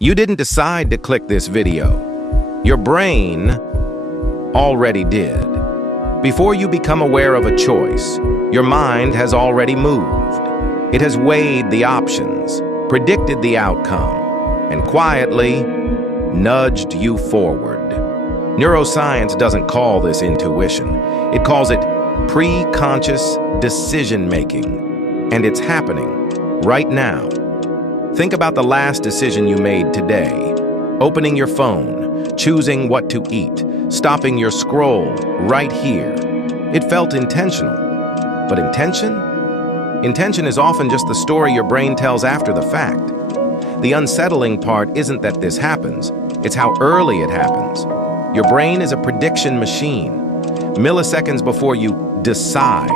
You didn't decide to click this video. Your brain already did. Before you become aware of a choice, your mind has already moved. It has weighed the options, predicted the outcome, and quietly nudged you forward. Neuroscience doesn't call this intuition. It calls it pre-conscious decision-making. And it's happening right now. Think about the last decision you made today. Opening your phone, choosing what to eat, stopping your scroll right here. It felt intentional. But intention? Intention is often just the story your brain tells after the fact. The unsettling part isn't that this happens, it's how early it happens. Your brain is a prediction machine. Milliseconds before you decide,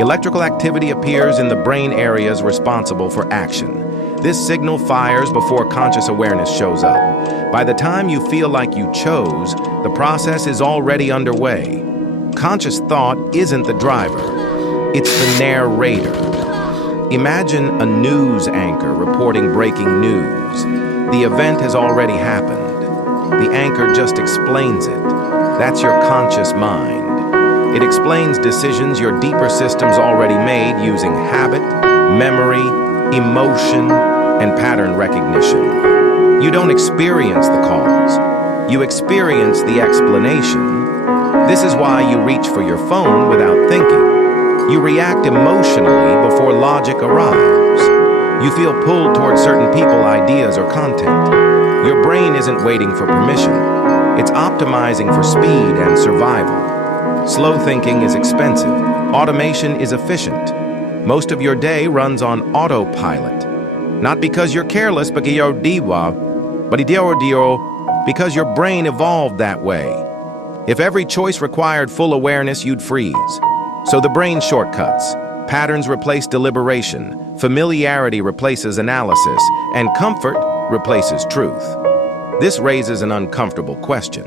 electrical activity appears in the brain areas responsible for action. This signal fires before conscious awareness shows up. By the time you feel like you chose, the process is already underway. Conscious thought isn't the driver, it's the narrator. Imagine a news anchor reporting breaking news. The event has already happened. The anchor just explains it. That's your conscious mind. It explains decisions your deeper systems already made using habit, memory, emotion, and pattern recognition. You don't experience the cause. You experience the explanation. This is why you reach for your phone without thinking. You react emotionally before logic arrives. You feel pulled towards certain people, ideas, or content. Your brain isn't waiting for permission. It's optimizing for speed and survival. Slow thinking is expensive. Automation is efficient. Most of your day runs on autopilot. Not because you're careless, because your brain evolved that way. If every choice required full awareness, you'd freeze. So the brain shortcuts. Patterns replace deliberation, familiarity replaces analysis, and comfort replaces truth. This raises an uncomfortable question.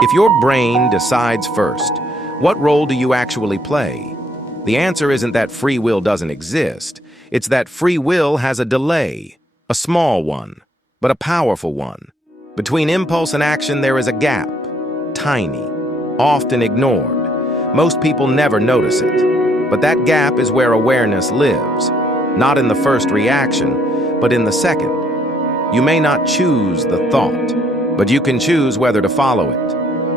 If your brain decides first, what role do you actually play? The answer isn't that free will doesn't exist. It's that free will has a delay, a small one, but a powerful one. Between impulse and action, there is a gap, tiny, often ignored. Most people never notice it, but that gap is where awareness lives, not in the first reaction, but in the second. You may not choose the thought, but you can choose whether to follow it.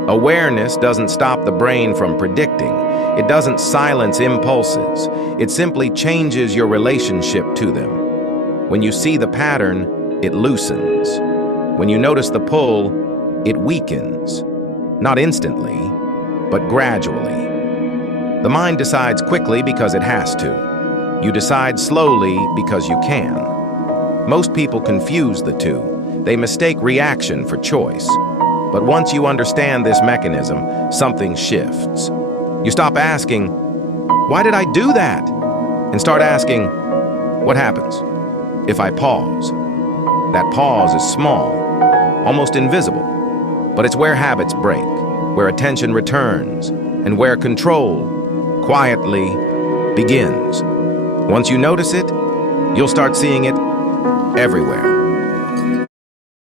Awareness doesn't stop the brain from predicting. It doesn't silence impulses. It simply changes your relationship to them. When you see the pattern, it loosens. When you notice the pull, it weakens. Not instantly, but gradually. The mind decides quickly because it has to. You decide slowly because you can. Most people confuse the two. They mistake reaction for choice. But once you understand this mechanism, something shifts. You stop asking, "Why did I do that?" and start asking, "What happens if I pause?" That pause is small, almost invisible, but it's where habits break, where attention returns, and where control quietly begins. Once you notice it, you'll start seeing it everywhere.